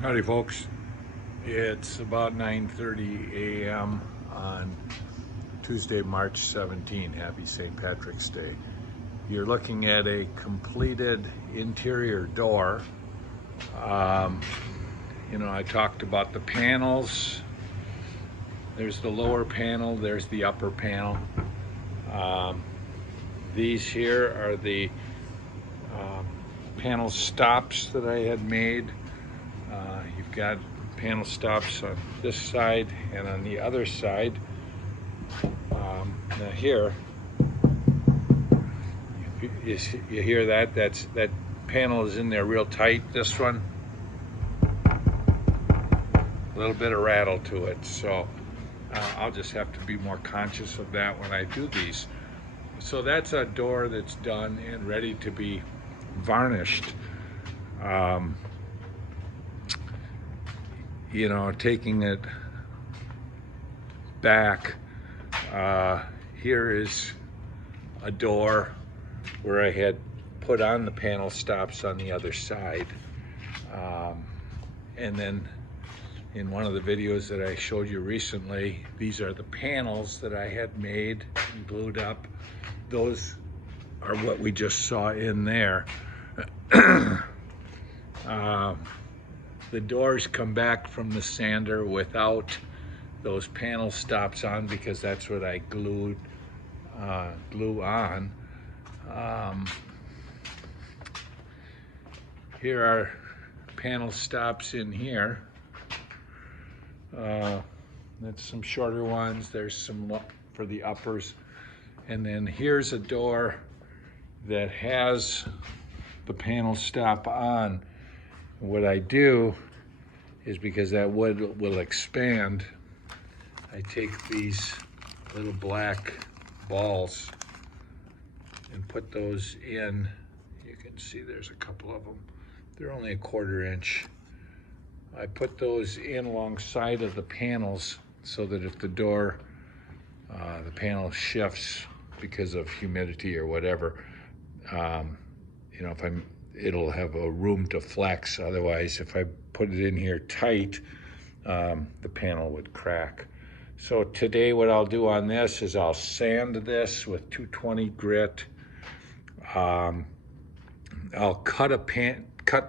Howdy folks, it's about 9:30 a.m. on Tuesday, March 17. Happy St. Patrick's Day. You're looking at a completed interior door. Um, I talked about the panels. There's the lower panel, there's the upper panel. Um, these here are the um, panel stops that I had made. You've got panel stops on this side and on the other side. Now here, you hear that? That panel is in there real tight. This one, a little bit of rattle to it. So I'll just have to be more conscious of that when I do these. So that's a door that's done and ready to be varnished. Taking it back, here is a door where I had put on the panel stops on the other side. And then in one of the videos that I showed you recently, these are the panels that I had made and glued up. Those are what we just saw in there. The doors come back from the sander without those panel stops on because that's what I glue on. Here are panel stops in here. That's some shorter ones. There's some for the uppers. And then here's a door that has the panel stop on. What I do is, because that wood will expand, I take these little black balls and put those in. You can see there's a couple of them. They're only 1/4 inch. I put those in alongside of the panels so that if the door, the panel shifts because of humidity or whatever, it'll have a room to flex. Otherwise, if I put it in here tight, the panel would crack. So today what I'll do on this is I'll sand this with 220 grit. I'll cut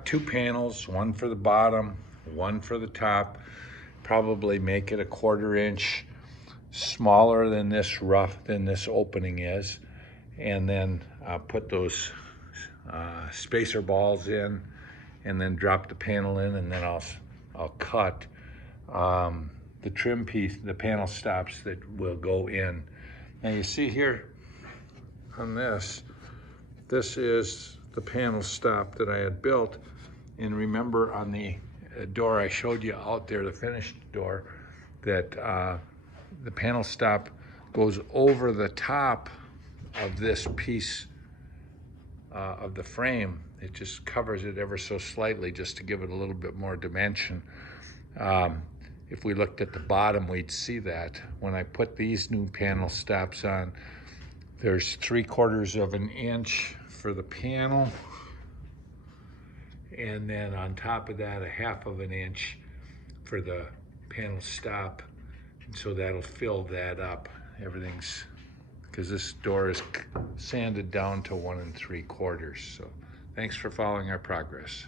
2 panels, one for the bottom, one for the top, probably make it 1/4 inch smaller than this opening is, and then put those spacer balls in, and then drop the panel in, and then I'll cut the trim piece, the panel stops that will go in. Now you see here on this is the panel stop that I had built. And remember on the door I showed you out there, the finished door, that the panel stop goes over the top of this piece of the frame. It just covers it ever so slightly just to give it a little bit more dimension. If we looked at the bottom, we'd see that. When I put these new panel stops on, there's 3/4 of an inch for the panel, and then on top of that, 1/2 of an inch for the panel stop. And so that'll fill that up. Everything's, because this door is sanded down to 1 3/4. So thanks for following our progress.